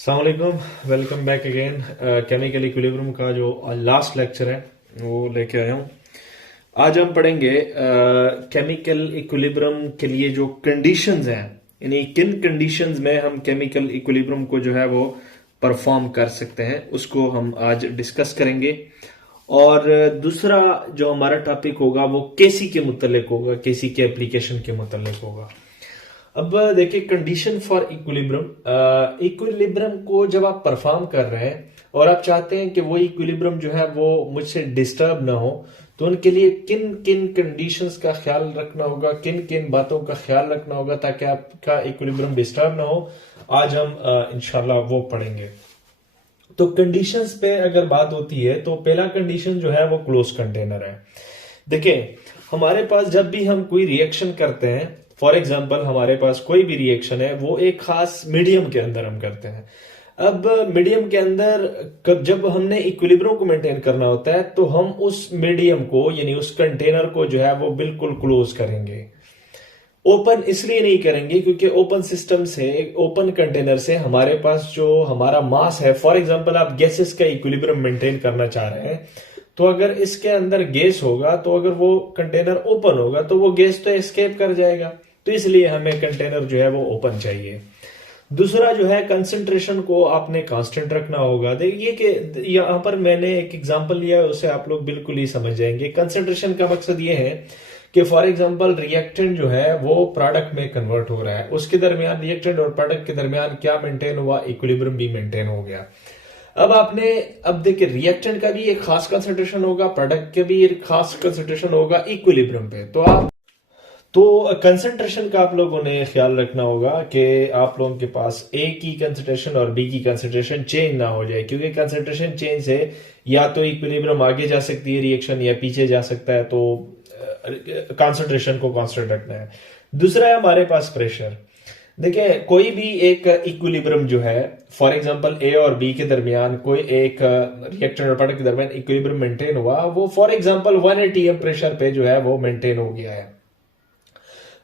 अस्सलामुअलैकुम, welcome back again. Chemical equilibrium का जो लास्ट लेक्चर है वो लेके आया हूँ। आज हम पढ़ेंगे केमिकल इक्विलिब्रियम के लिए जो कंडीशंस हैं, यानी किन कंडीशंस में हम केमिकल इक्विलिब्रियम को जो है वो परफॉर्म कर सकते हैं, उसको हम आज डिस्कस करेंगे। और दूसरा जो हमारा टॉपिक होगा वो केसी के मुतल्लिक होगा, केसी के एप्लीकेशन के मुतल्लिक होगा। अब देखिए, कंडीशन फॉर इक्विलिब्रियम। इक्विलिब्रियम को जब आप परफॉर्म कर रहे हैं और आप चाहते हैं कि वो इक्विलिब्रियम जो है वो मुझसे डिस्टर्ब ना हो, तो उनके लिए किन किन कंडीशंस का ख्याल रखना होगा, किन किन बातों का ख्याल रखना होगा ताकि आपका इक्विलिब्रियम डिस्टर्ब ना हो, आज हम इंशाल्लाह वो पढ़ेंगे। तो कंडीशंस पे अगर बात होती है तो पहला कंडीशन जो है वो क्लोज कंटेनर है। देखिए, हमारे पास जब भी हम कोई रिएक्शन करते हैं, फॉर एग्जाम्पल हमारे पास कोई भी रिएक्शन है वो एक खास मीडियम के अंदर हम करते हैं। अब मीडियम के अंदर जब हमने इक्विलिब्रियम को मेंटेन करना होता है तो हम उस मीडियम को यानी उस कंटेनर को जो है वो बिल्कुल क्लोज करेंगे। ओपन इसलिए नहीं करेंगे क्योंकि ओपन सिस्टम से, ओपन कंटेनर से हमारे पास जो हमारा मास है, फॉर एग्जांपल आप गैसेस का इक्विलिब्रियम मेंटेन करना चाह रहे हैं, तो अगर इसके अंदर गैस होगा तो अगर वो कंटेनर ओपन होगा तो वो गैस तो एस्केप कर जाएगा। तो इसलिए हमें कंटेनर जो है वो ओपन चाहिए। दूसरा जो है, कंसंट्रेशन को आपने कांस्टेंट रखना होगा। देखिए कि यहाँ पर मैंने एक एग्जांपल लिया है, उसे आप लोग बिल्कुल ही समझ जाएंगे। कंसंट्रेशन का मकसद ये है कि फॉर एग्जांपल रिएक्टेंट जो है वो प्रोडक्ट में कन्वर्ट हो रहा है, उसके दरमियान, रिएक्टेंट और प्रोडक्ट के दरमियान क्या मेंटेन हुआ, इक्विलिब्रियम भी मेंटेन हो गया। अब देखिए, रिएक्टेंट का भी एक खास कंसंट्रेशन होगा, प्रोडक्ट का भी एक खास कंसंट्रेशन होगा इक्विलिब्रियम पे। तो कंसंट्रेशन का आप लोगों ने ख्याल रखना होगा कि आप लोगों के पास ए की कंसंट्रेशन और बी की कंसंट्रेशन चेंज ना हो जाए, क्योंकि कंसंट्रेशन चेंज से या तो इक्विलिब्रियम आगे जा सकती है रिएक्शन, या पीछे जा सकता है। तो कंसंट्रेशन को कांस्टेंट रखना है। दूसरा है हमारे पास प्रेशर। देखिए, कोई भी एक इक्विलिब्रियम जो है, फॉर एग्जांपल ए और बी के दरमियान कोई एक रिएक्टेंट और प्रोडक्ट के दरमियान इक्विलिब्रियम मेंटेन हुआ, वो फॉर एग्जांपल 1 atm प्रेशर पे जो है वो मेंटेन हो गया है।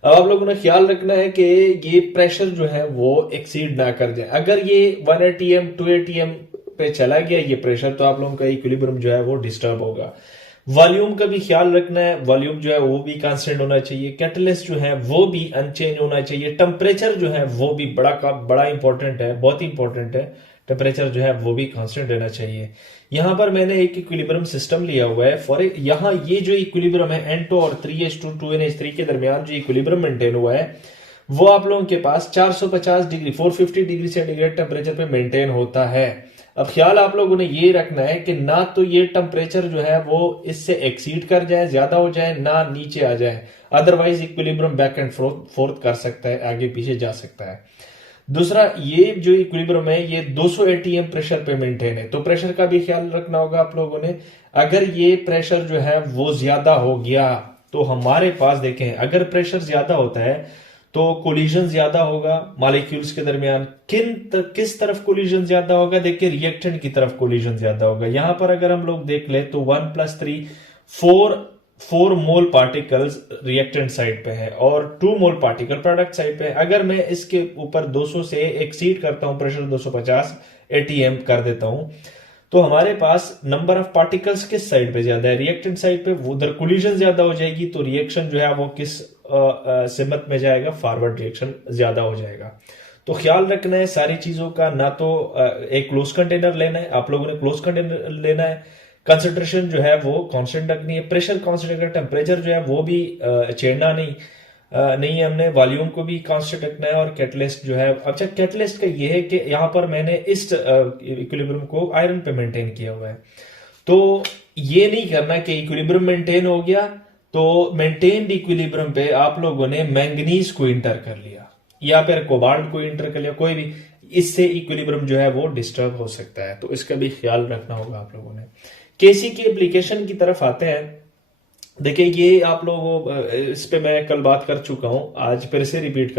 अब आप लोगों ने ख्याल रखना है कि ये प्रेशर जो है वो एक्सीड ना कर जाए। अगर ये 1 atm 2 atm पे चला गया ये प्रेशर, तो आप लोगों का इक्विलिब्रियम जो है वो डिस्टर्ब होगा। वॉल्यूम का भी ख्याल रखना है, वॉल्यूम जो है वो भी कांस्टेंट होना चाहिए। कैटलिस्ट जो है वो भी अनचेंज होना चाहिए। टेम्परेचर जो है वो भी बड़ा इंपॉर्टेंट है, बहुत इंपॉर्टेंट है। टेम्परेचर जो है वो भी कांस्टेंट रहना चाहिए। यहां पर मैंने एक इक्विलिब्रियम सिस्टम लिया हुआ है। फॉर यहां ये जो इक्विलिब्रियम है N2 और 3H2 2NH3 के दरमियान जो इक्विलिब्रियम मेंटेन हुआ है वो आप लोगों के पास 450 डिग्री 450 डिग्री सेंटीग्रेड टेम्परेचर पे मेंटेन होता है। अब ख्याल आप लोगों ने ये रखना है कि ना तो ये टेम्परेचर जो है वो इससे एक्सीड कर जाए, ज्यादा हो जाए, ना नीचे आ जाए, otherwise equilibrium back and fourth कर सकता है, आगे पीछे जा सकता है। दूसरा, ये जो इक्विलिब्रियम है ये 200 atm प्रेशर पे मेंटेन है, तो प्रेशर का भी ख्याल रखना होगा आप लोगों ने। अगर ये प्रेशर जो है वो ज्यादा हो गया तो हमारे पास देखें, अगर प्रेशर ज्यादा होता है तो कोलिजन ज्यादा होगा मॉलिक्यूल्स के दरमियान। किस तरफ कोलिजन ज्यादा होगा? देखिए, रिएक्टेंट की तरफ कोलिजन ज्यादा होगा। यहां पर अगर हम लोग देख ले तो 1 + 3 4 मोल पार्टिकल्स रिएक्टेंट साइड पे है और 2 मोल पार्टिकल प्रोडक्ट साइड पे है। अगर मैं इसके ऊपर 200 से एक्सीड करता हूं, प्रेशर 250 atm कर देता हूं, तो हमारे पास नंबर ऑफ पार्टिकल्स किस साइड पे ज्यादा है? रिएक्टेंट साइड पे। उधर कोलिजन ज्यादा हो जाएगी तो रिएक्शन जो है वो किस सिमत में जाएगा? फॉरवर्ड रिएक्शन ज्यादा हो जाएगा। तो ख्याल रखना है सारी चीजों का। ना तो एक क्लोज कंटेनर लेना है, आप लोगों ने क्लोज कंटेनर लेना है। कंसंट्रेशन जो है वो कांस्टेंट रखनी है, प्रेशर कांस्टेंट रखना है, टेम्परेचर जो है वो भी छेड़ना नहीं है हमने। वॉल्यूम को भी कांस्टेंट रखना है। और कैटलिस्ट जो है, अच्छा कैटलिस्ट का ये है कि यहां पर मैंने इस इक्विलिब्रियम को आयरन पे मेंटेन किया हुआ है। तो ये नहीं करना कि इक्विलिब्रियम मेंटेन हो गया तो मेंटेन्ड इक्विलिब्रियम पे आप लोगों ने मैंगनीज को इंटर कर लिया या फिर कोबाल्ट को इंटर कर लिया, कोई भी, इससे इक्विलिब्रियम जो है वो डिस्टर्ब हो सकता है। तो इसका भी ख्याल रखना होगा आप लोगों ने। केसी की एप्लीकेशन की तरफ आते हैं। देखिए, ये आप लोगों, इस पे मैं कल बात कर चुका हूं, आज फिर से रिपीट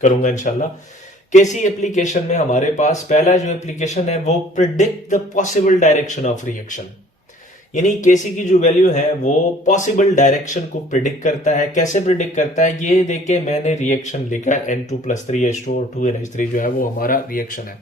करूंगा इंशाल्लाह। केसी एप्लीकेशन में हमारे पास पहला जो एप्लीकेशन है वो predict the possible direction of reaction. यानी केसी की जो वैल्यू है वो पॉसिबल डायरेक्शन को प्रिडिक्ट करता है। कैसे प्रिडिक्ट करता है? ये देखिए, मैंने रिएक्शन लिखा है N2 + 3H2 और 2NH3 जो है वो हमारा रिएक्शन है।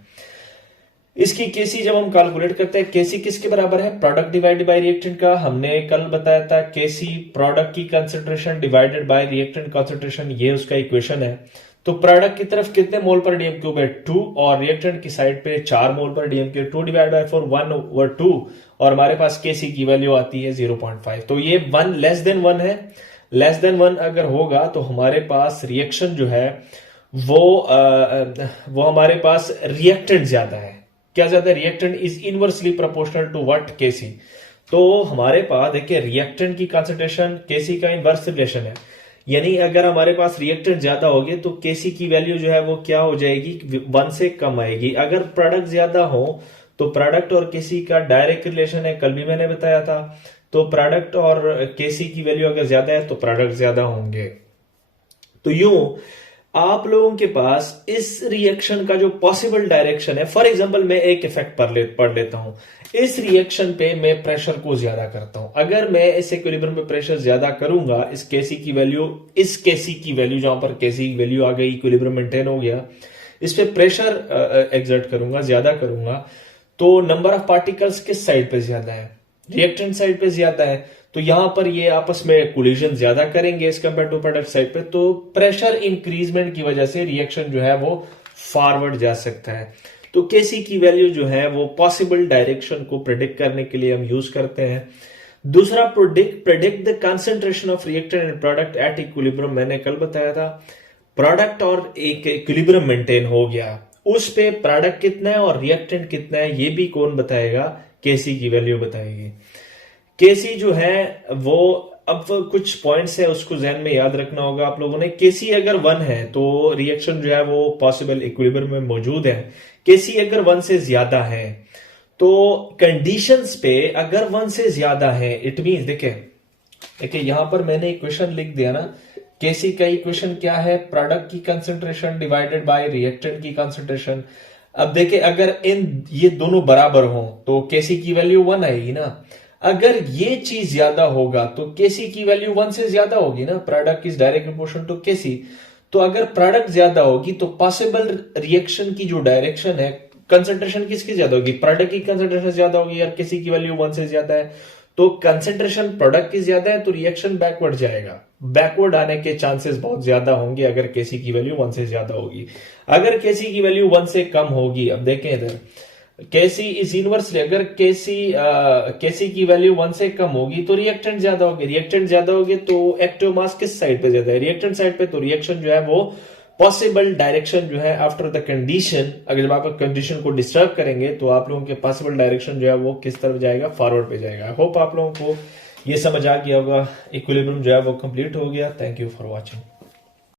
इसकी केसी जब हम कैलकुलेट करते हैं, केसी किसके बराबर है, प्रोडक्ट डिवाइडेड बाय रिएक्टेंट का। हमने कल बताया था केसी प्रोडक्ट की concentration divided by reactant concentration, ये उसका इक्वेशन है। तो प्रोडक्ट की तरफ कितने मोल पर डीएम क्यूब है, 2, और रिएक्टेंट की साइड पे 4 मोल पर डीएम क्यूब, 2 डिवाइड बाय 4 1/2, और हमारे पास केसी की वैल्यू आती है 0.5। तो ये 1 लेस देन 1 है। लेस देन 1 अगर होगा तो हमारे पास रिएक्शन जो है वो हमारे पास रिएक्टेंट ज्यादा है। क्या ज्यादा, reactant is inversely proportional to what, KC. तो हमारे पास देखिए रिएक्टेंट की कंसंट्रेशन केसी का इनवर्स रिलेशन है, यानी अगर हमारे पास रिएक्टेंट ज्यादा होगी तो केसी की वैल्यू जो है वो क्या हो जाएगी, 1 से कम आएगी। अगर प्रोडक्ट ज्यादा हो तो प्रोडक्ट और केसी का डायरेक्ट रिलेशन है, कल भी मैंने बताया था। तो प्रोडक्ट और केसी की वैल्यू अगर ज्यादा है तो प्रोडक्ट ज्यादा होंगे। तो यूं आप लोगों के पास इस रिएक्शन का जो पॉसिबल डायरेक्शन है, फॉर एग्जांपल मैं एक इफेक्ट पढ़ लेता हूं। इस रिएक्शन पे मैं प्रेशर को ज्यादा करता हूं। अगर मैं इस इक्विलिब्रियम पे प्रेशर ज्यादा करूंगा, इस केसी की वैल्यू जहां पर केसी की वैल्यू आ गई, इक्विलिब्रियम मेंटेन हो गया, इस पे प्रेशर एक्सर्ट करूंगा, ज्यादा करूंगा, तो नंबर ऑफ पार्टिकल्स किस साइड पे ज्यादा है, रिएक्टेंट साइड पे ज्यादा है। तो यहां पर ये आपस में कोलिजन ज्यादा करेंगे as compare to product side पे। तो प्रेशर इंक्रीजमेंट की वजह से रिएक्शन जो है वो फॉरवर्ड जा सकता है। तो केसी की वैल्यू जो है वो पॉसिबल डायरेक्शन को प्रेडिक्ट करने के लिए हम यूज करते हैं। दूसरा, predict the concentration of reactant and product at equilibrium. मैंने कल बताया था प्रोडक्ट और एक इक्विलिब्रियम मेंटेन हो गया, उस पे प्रोडक्ट कितना है और रिएक्टेंट कितना है ये भी कौन बताएगा, केसी की वैल्यू बताएगी। केसी जो है वो, अब कुछ पॉइंट्स है उसको जहन में याद रखना होगा आप लोगों ने। केसी अगर 1 है तो रिएक्शन जो है वो पॉसिबल इक्विलिब्रियम में मौजूद है। केसी अगर 1 से ज्यादा है तो कंडीशंस पे अगर 1 से ज्यादा है, इट मीन देखिए यहां पर मैंने इक्वेशन लिख दिया ना, केसी का इक्वेशन क्या है, प्रोडक्ट की कंसंट्रेशन डिवाइडेड बाय रिएक्टेंट की कंसंट्रेशन। अब देखिए अगर ये दोनों बराबर हो तो केसी की वैल्यू 1 आएगी ना। अगर ये चीज ज्यादा होगा तो केसी की वैल्यू 1 से ज्यादा होगी ना, product is direct proportional to KC. तो अगर प्रोडक्ट ज्यादा होगी तो पॉसिबल रिएक्शन की जो डायरेक्शन है, कंसंट्रेशन किसकी ज्यादा होगी, प्रोडक्ट की कंसंट्रेशन ज्यादा होगी, और केसी की वैल्यू 1 से ज्यादा है तो कंसंट्रेशन प्रोडक्ट की ज्यादा है तो रिएक्शन बैकवर्ड जाएगा। बैकवर्ड आने के चांसेस बहुत ज्यादा होंगे अगर केसी की वैल्यू 1 से ज्यादा होगी। अगर केसी की वैल्यू 1 से कम होगी, अब देखें इधर केसी इज इनवर्सली, अगर केसी की वैल्यू 1 से कम होगी तो रिएक्टेंट ज्यादा होगी, रिएक्टेंट ज्यादा होगी तो एक्टिव मास किस साइड पे ज्यादा है, रिएक्टेंट साइड पे। तो रिएक्शन जो है वो पॉसिबल डायरेक्शन जो है आफ्टर द कंडीशन, अगर जब आप कंडीशन को डिस्टर्ब करेंगे तो आप लोगों के पॉसिबल डायरेक्शन जो है वो किस तरफ जाएगा, फॉरवर्ड पे जाएगा। आई होप आप लोगों को ये समझ आ गया होगा। इक्विलिब्रियम जो है वो कंप्लीट हो गया। Thank you for watching.